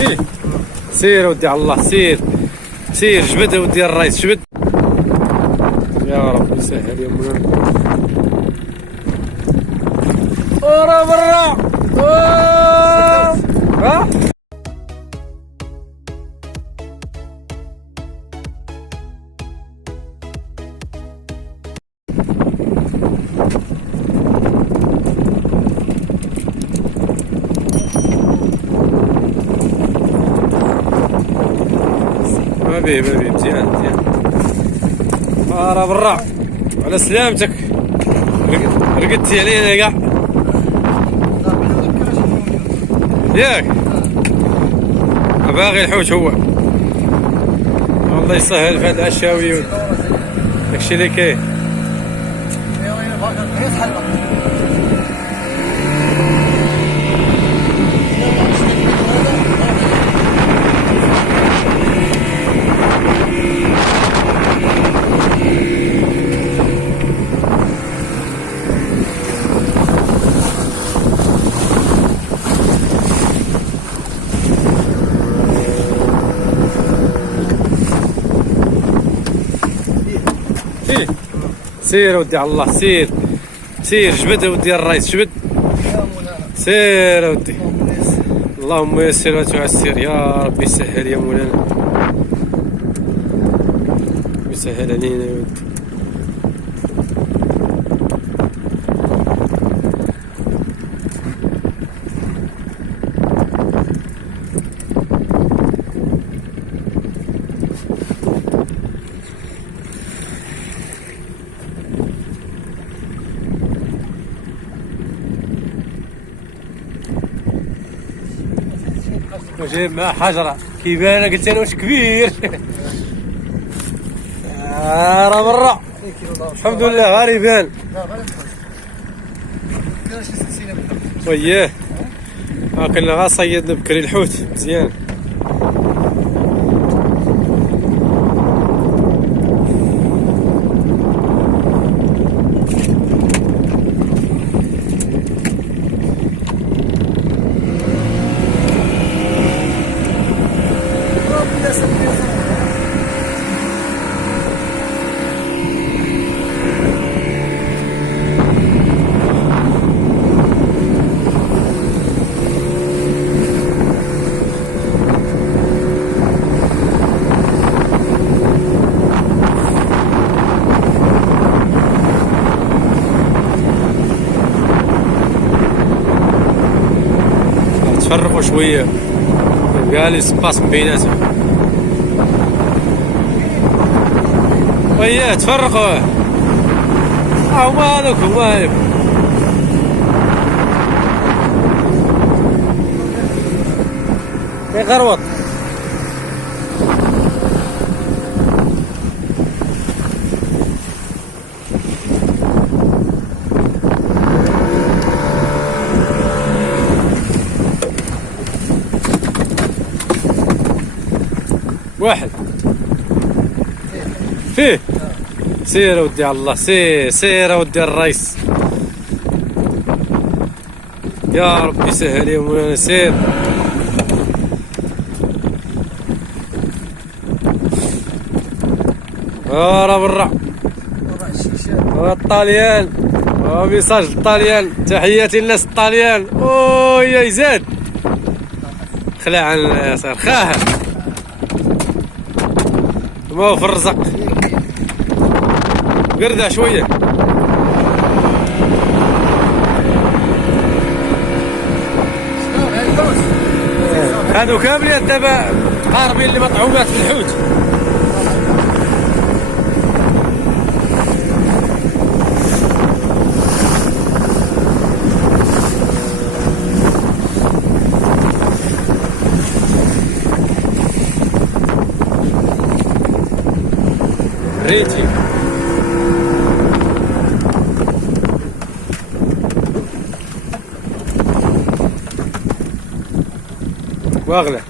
فيه سير ودي على الله، سير سير، جبد ودي الرئيس، جبد يا رب يسهل يا مولانا. ورا برا ها ما بيه مزيان مزيان. ورا برا على سلامتك، رقدتي علينا كاع ياك. باغي الحوت هو، الله يسهل في هاد العشاوي داكشي اللي كاين. سير ودي على الله، سير سير، جبد ودي الرئيس، جبد سير ودي. اللهم يسر وتعسر يا ربي، يسهل يا مولانا، يسهل علينا يا ودي. وجايب معاه حجرة كيبان، قلت انا واش كبير. راه برا الحمد لله غير يبان. وياه كنا غا صيدنا بكري الحوت مزيان. تفرقوا شويه، يبقى لي سباس من بيناتهم. وياه تفرقوا، هما هذوك هما يغروط. واحد فيه سير ودي على الله، سير سير ودي الرئيس يا رب يسهل يا مولانا. سير ورا برا الطاليان وميساج الطاليان، تحياتي للناس الطاليان. يا يزاد خلع عن ياسر خاها ما هو في الرزق، قردها شويه. هادو كاملين دابا قاربين لمطعومات بالحوت. ريتي واغلى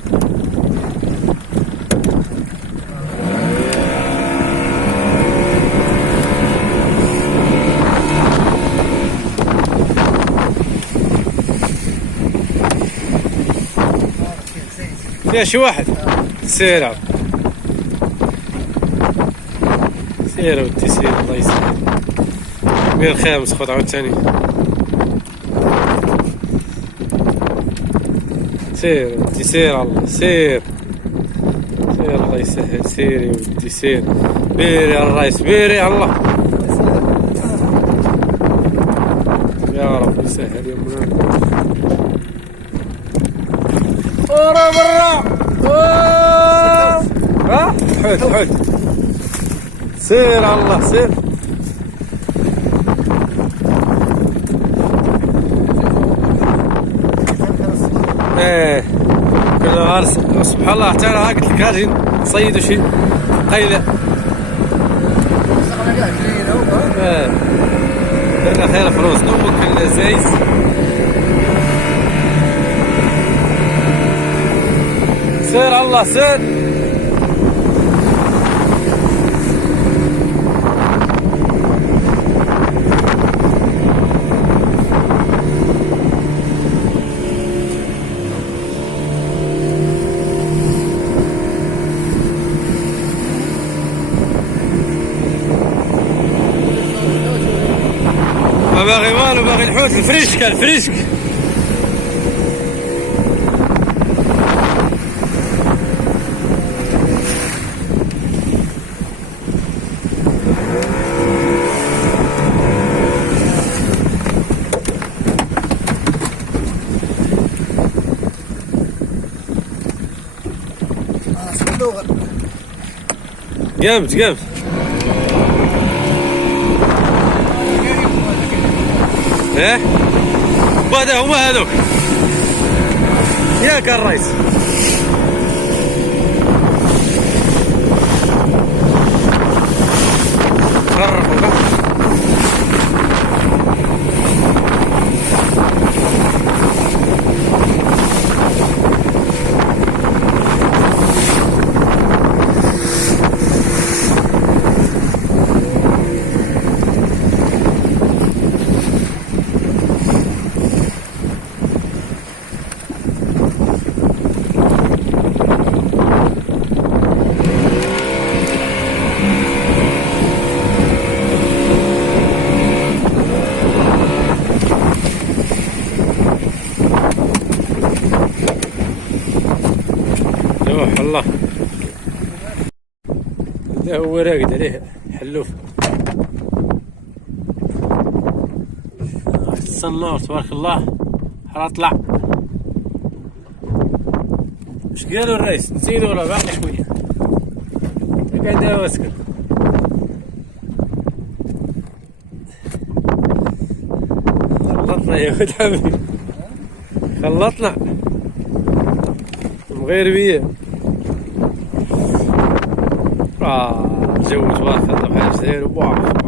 فيها شي واحد سير عاد سير اودي سير الله يسهل مير الخامس خد عاوتاني سير اودي سير الله سير سير الله يسهل سير يا ودي سير بيري يا الرايس بيري يا الله يا رب يسهل يا مولانا ورا برا ها حد سير على الله سير ايه كل نهار سبحان الله تعالى ها قلت لك غادي نصيدوا شي قيله ايه درنا خير فلوس ممكن زايز سير على الله سير ما باغي والو باغي الحوت الفريشك الفريشك قامت قامت ايه وهذا هما هذوك ياك الرئيس خرفوا الله هذا هو راقد عليه حلوف الصنور تبارك الله حرا طلع اش قالوا الرئيس نزيدو ولا باقي شويه قاعد واسكت خلطنا يا ولد حبيبي خلطنا مغيربيه الجو تبارك الله بحال الجزائر وبوع